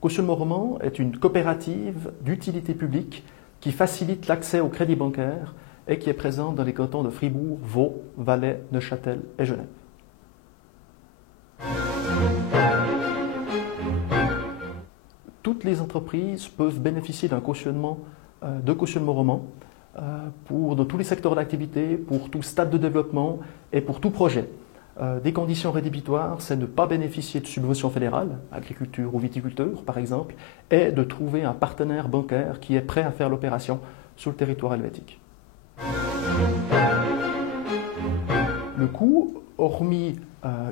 Cautionnement Roman est une coopérative d'utilité publique qui facilite l'accès au crédit bancaire et qui est présente dans les cantons de Fribourg, Vaud, Valais, Neuchâtel et Genève. Toutes les entreprises peuvent bénéficier d'un cautionnement, de cautionnement Roman dans tous les secteurs d'activité, pour tout stade de développement et pour tout projet. Des conditions rédhibitoires, c'est ne pas bénéficier de subventions fédérales, agriculture ou viticulture par exemple, et de trouver un partenaire bancaire qui est prêt à faire l'opération sur le territoire helvétique. Le coût, hormis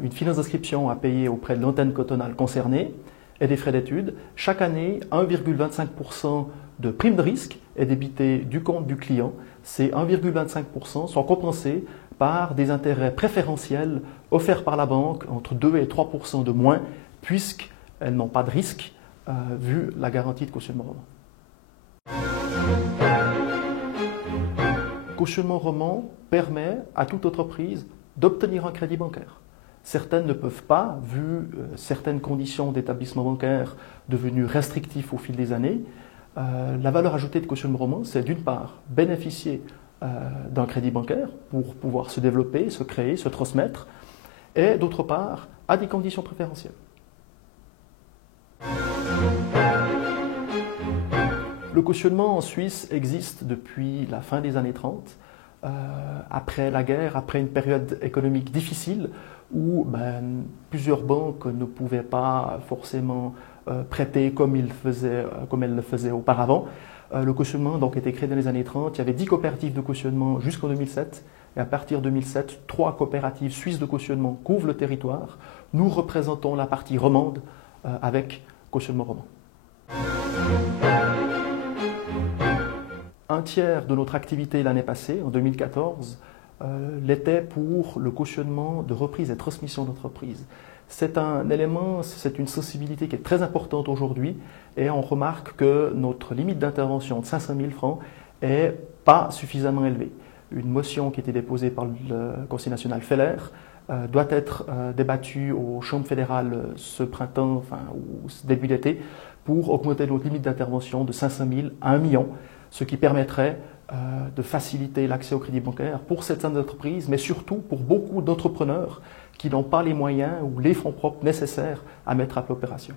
une finance d'inscription à payer auprès de l'antenne cantonale concernée et des frais d'études, chaque année, 1,25% de prime de risque est débité du compte du client. Ces 1,25% sont compensés par des intérêts préférentiels offerts par la banque entre 2 et 3% de moins, puisqu'elles n'ont pas de risque vu la garantie de cautionnement Roman. Cautionnement Roman permet à toute entreprise d'obtenir un crédit bancaire. Certaines ne peuvent pas, vu certaines conditions d'établissement bancaire devenues restrictives au fil des années. La valeur ajoutée de cautionnement Roman, c'est d'une part bénéficier d'un crédit bancaire pour pouvoir se développer, se créer, se transmettre, et d'autre part, à des conditions préférentielles. Le cautionnement en Suisse existe depuis la fin des années 30, après la guerre, après une période économique difficile où plusieurs banques ne pouvaient pas forcément prêter comme elles le faisaient auparavant. Le cautionnement a été créé dans les années 30. Il y avait 10 coopératives de cautionnement jusqu'en 2007. Et à partir de 2007, 3 coopératives suisses de cautionnement couvrent le territoire. Nous représentons la partie romande avec cautionnement roman. Un tiers de notre activité l'année passée, en 2014, l'était pour le cautionnement de reprise et transmission d'entreprise. C'est un élément, c'est une sensibilité qui est très importante aujourd'hui et on remarque que notre limite d'intervention de 500 000 francs n'est pas suffisamment élevée. Une motion qui a été déposée par le Conseil national Feller doit être débattue aux chambres fédérales ce printemps ou début d'été pour augmenter notre limite d'intervention de 500 000 à 1 million, ce qui permettrait de faciliter l'accès au crédit bancaire pour certaines entreprises, mais surtout pour beaucoup d'entrepreneurs qui n'ont pas les moyens ou les fonds propres nécessaires à mettre à l'opération.